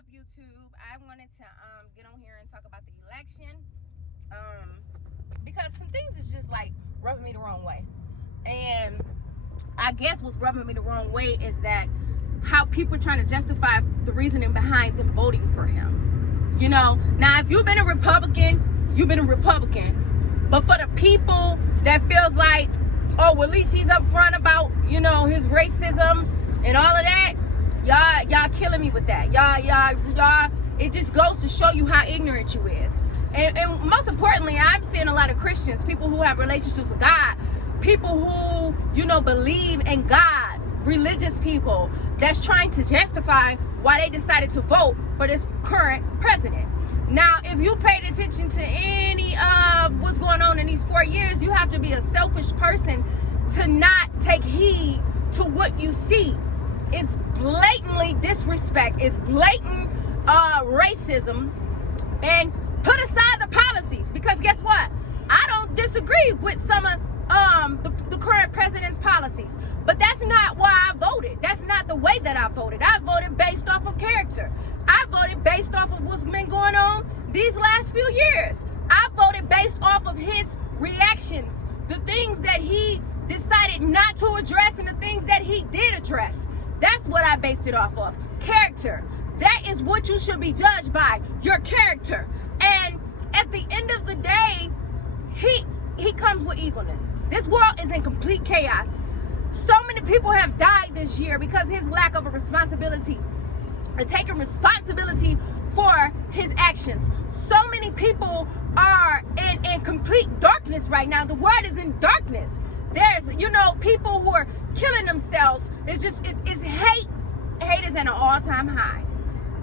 up, YouTube? I wanted to get on here and talk about the election because some things is just like rubbing me the wrong way. And I guess what's rubbing me the wrong way is that how people are trying to justify the reasoning behind them voting for him. You know, now if you've been a Republican, you've been a Republican. But for the people that feels like, oh, well, at least he's up front about, you know, his racism and all of that, y'all killing me with that. Y'all, it just goes to show you how ignorant you is. And most importantly, I'm seeing a lot of Christians, people who have relationships with God, people who, you know, believe in God, religious people that's trying to justify why they decided to vote for this current president. Now, if you paid attention to any of what's going on in these 4 years, you have to be a selfish person to not take heed to what you see. It's blatantly disrespect. It's blatant racism. And put aside the policies, because guess what? I don't disagree with some of the current president's policies. But that's not why I voted. That's not the way that I voted. I voted based off of character. I voted based off of what's been going on these last few years. I voted based off of his reactions, the things that he decided not to address and the things that he did address. That's what I based it off of. Character. That is what you should be judged by, your character. And at the end of the day, he comes with evilness. This world is in complete chaos. So many people have died this year because his lack of a responsibility and taking responsibility for his actions. So many people are in complete darkness right now. The world is in darkness. There's, you know, people who are killing themselves. It's hate. Hate is at an all-time high.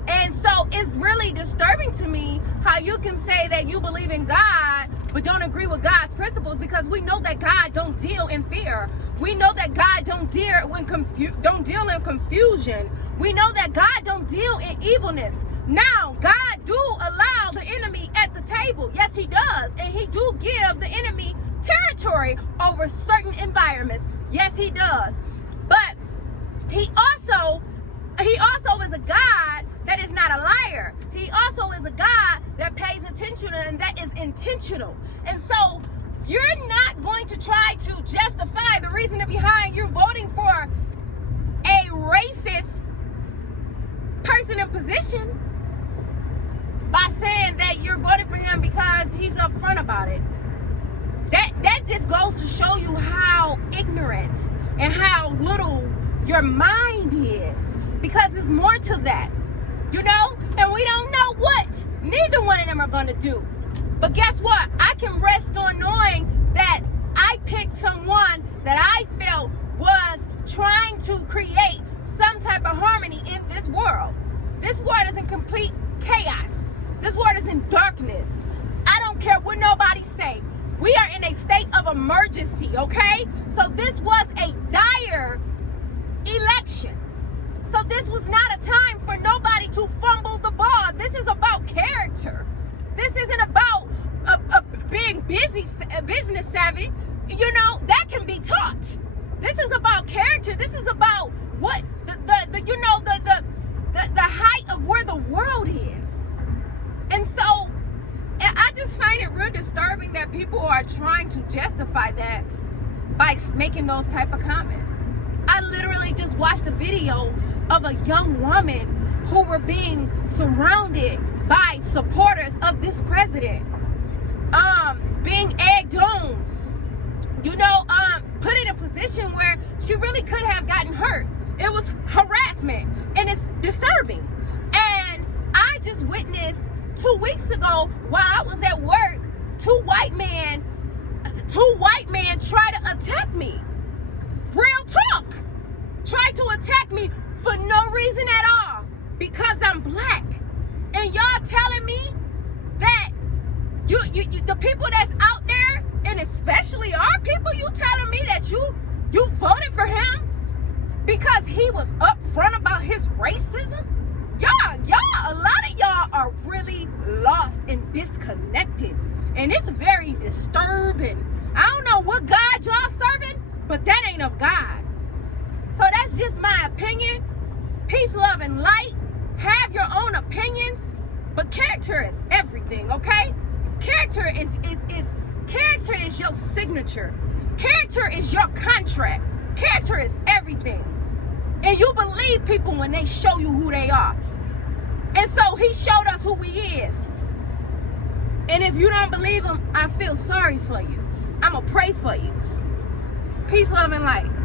And so it's really disturbing to me how you can say that you believe in God but don't agree with God's principles, because we know that God don't deal in fear. We know that God don't deal in confusion. We know that God don't deal in evilness. Now, God do allow the enemy at the table. Yes, he does. And he do give the enemy territory over certain environments. Yes, he does. But he also is a God that is not a liar. He also is a God that pays attention and that is intentional. And so you're not going to try to justify the reason behind you voting for a racist person in position by saying that you're voting for him because he's upfront about it. That just goes to show you how ignorant and how little your mind is, because there's more to that, you know, and we don't know what neither one of them are going to do. But guess what? I can rest on knowing that I picked someone that I felt was trying to create some type of harmony in this world. This world is in complete chaos. This world is in darkness. I don't care what nobody say. We are in a state of emergency, okay? So this was a dire election. So this was not a time for nobody to fumble the ball. This is about character. This isn't about being business savvy. You know, that can be taught. This is about character. This is about what the height of where the world is. And so I just find it real disturbing that people are trying to justify that by making those type of comments. I literally just watched a video of a young woman who were being surrounded by supporters of this president, being egged on, you know, put in a position where she really could have gotten hurt. It was harassment, and it's disturbing. And I just witnessed 2 weeks ago while I was at work, two white men try to attack me. Real talk. Try to attack me for no reason at all, because I'm black. And y'all telling me that you the people that's out there, and especially our people, you telling me that you voted for him because he was upfront about his racism? Y'all, a lot of y'all are really lost and disconnected, and it's very disturbing. I don't know what God y'all serving, but that ain't of God. So that's just my opinion. Peace, love, and light. Have your own opinion. Character is everything, okay? Character character is your signature. Character is your contract. Character is everything. And you believe people when they show you who they are. And so he showed us who he is. And if you don't believe him, I feel sorry for you. I'm going to pray for you. Peace, love, and light.